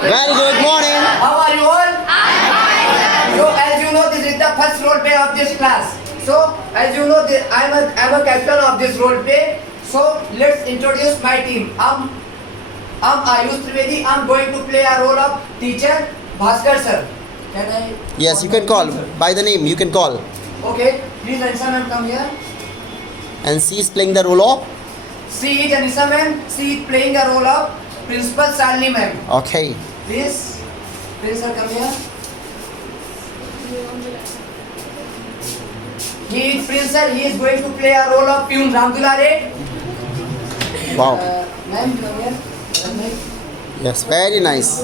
Very good morning. How are you all? So as you know, this is the first role play of this class. So as you know, I'm a captain of this role play. So let's introduce my team. I'm Ayush Trivedi. I'm going to play a role of teacher Bhaskar sir. Can I? Yes, you can call by the name. You can call. Okay. Please, Anisa ma'am, come here. And she is playing the role of. She is Anisa ma'am. She is playing a role of Principal Salni ma'am. Okay. Please, sir, come here. He is Prince sir. He is going to play a role of Pune Ramdulare. Wow. Ma'am, come here. Yes, very nice.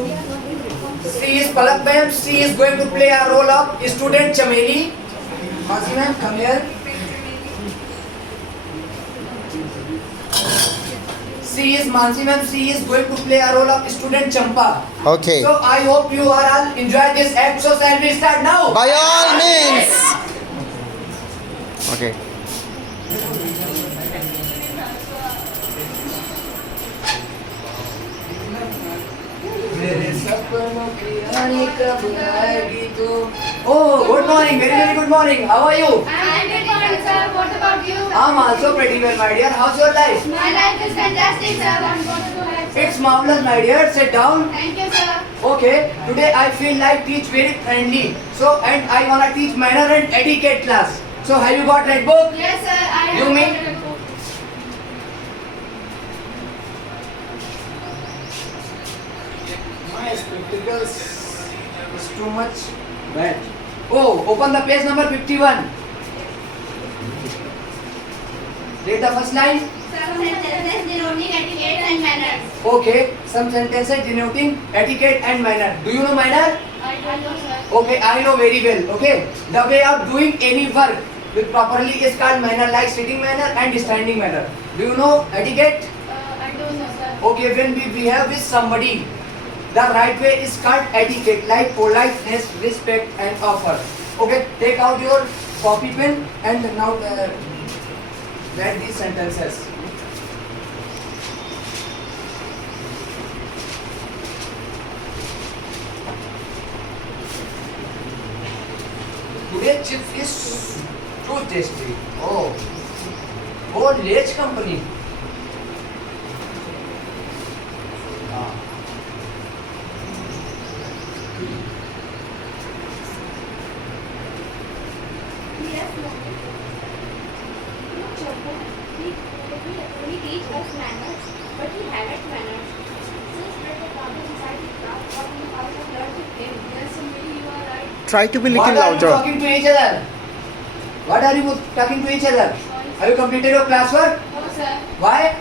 She is Palak ma'am. She is going to play a role of student Chameli. Manshi ma'am, come here. She is Manshi ma'am. She is going to play a role of student Champa. Okay. So I hope you are all enjoy this episode and we start now. By all means. Okay. Oh, good morning, very good morning. How are you? I'm good morning, sir. What about you? I'm also pretty well, my dear. How's your life? My life is fantastic, sir. What do I say? It's marvelous, my dear. Sit down. Thank you, sir. Okay, today I feel like teach very friendly. So, and I wanna teach manner and etiquette class. So, have you got that book? Yes, sir. I You have mean? got a book. My spectacles is too much bad. Oh, open the page number 51. Read the first line. Some sentences denoting etiquette and manners. Okay, some sentences denoting etiquette and manner. Do you know manner? I don't know, sir. Okay, I know very well. Okay, the way of doing any work with properly is called manner, like sitting manner and standing manner. Do you know etiquette? I don't know, sir. Okay, when we behave with somebody, the right way is called etiquette, like politeness, respect, and offer. Okay, take out your copy pen and now write these sentences. Today chips is too tasty. Oh, Lay's company. Ah. Yes, ma'am. No, Choco. He teach us manners, but he haven't manners. Since at the garbage inside the class, what we have learned with him. Yes, maybe you are right. Try to be What little are you louder. talking to each other? What are you talking to each other? Have you completed your classwork? No, sir. Why?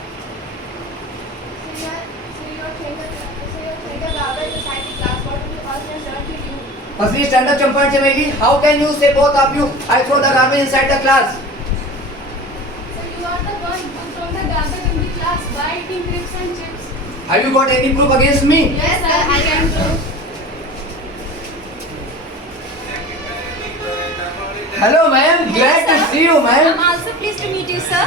So you're taking the garbage inside the class. What we have learned with you. Firstly, stand up, Champa and Chameli. How can you say both of you? I throw the garbage inside the class. So you are the one who throw the garbage in the class by eating crisps and chips. Have you got any proof against me? Yes, sir. I can prove. Hello, ma'am. Glad to see you, I'm ma'am. also pleased to meet you, sir.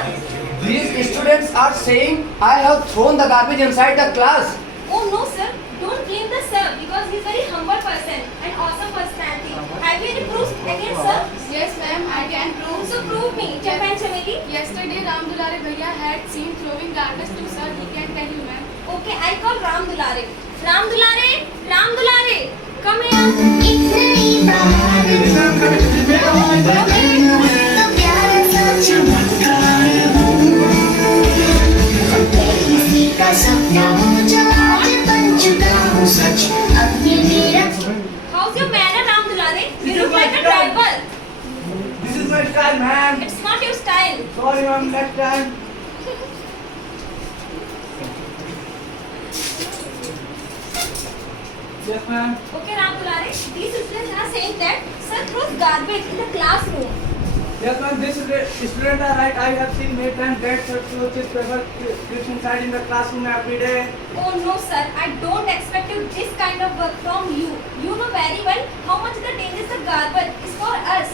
These students are saying I have thrown the garbage inside the class. Oh no, sir. Don't blame the sir because he's very humble person and awesome personality. Have you any proofs against sir? Yes, ma'am. I can prove. So prove me, Champa and Chameli. Yesterday, Ram Dulare Bhaiya had seen throwing garbage to sir. He can tell you, ma'am. Okay, I call Ram Dulare. Ram Dulare, Ram Dulare, come here. How's your manner, Ram Dulare? You look like a driver. This is my style, ma'am. It's not your style. Sorry, ma'am. Next time. Yes, ma'am. Okay, Ram Dulare. These students are saying that sir throws garbage in the classroom. Yes, ma'am. This student are right. I have seen many times that throws his paper clips inside in the classroom every day. Oh no sir, I don't expect you this kind of work from you. You know very well how much the dangerous the garbage is for us.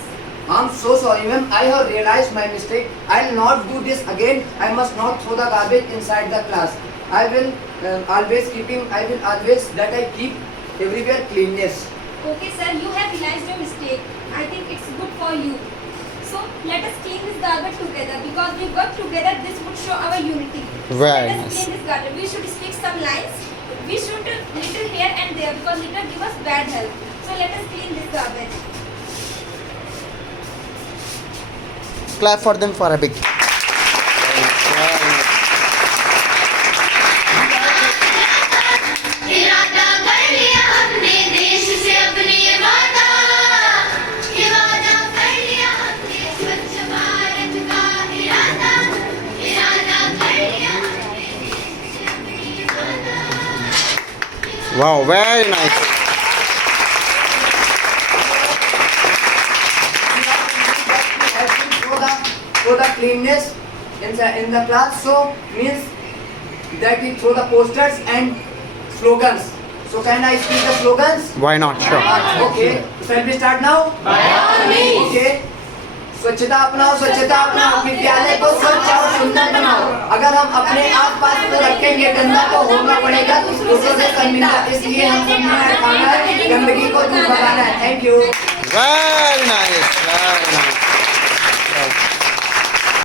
I'm so sorry, ma'am. I have realized my mistake. I'll not do this again. I must not throw the garbage inside the class. I will always that I keep everywhere cleanness. Okay, sir, you have realized your mistake. I think it's good for you. So let us clean this garbage together because we work together. This would show our unity. Very Let us nice. clean this garbage. We should speak some lines. We should little here and there because litter give us bad health. So let us clean this garbage. Clap for them for a big. इरादा कर लिया हमने देश से अपने वादा इरादा कर लिया हमने स्वच्छ भारत का इरादा इरादा कर लिया हमने देश से अपने वादा Wow, very nice. Throw the cleanness in the class. So means that we throw the posters and slogans. So can I speak the slogans? Why not? Sure. Okay. Shall we start now? Okay. स्वच्छता अपनाओ विद्यालय को स्वच्छ और सुंदर बनाओ अगर हम अपने आस पास को रखेंगे गंदा तो होना पड़ेगा दूसरों से शर्मिंदा इसलिए हम सबने खाना है गंदगी को दूर भगाना है थैंक यू Very nice.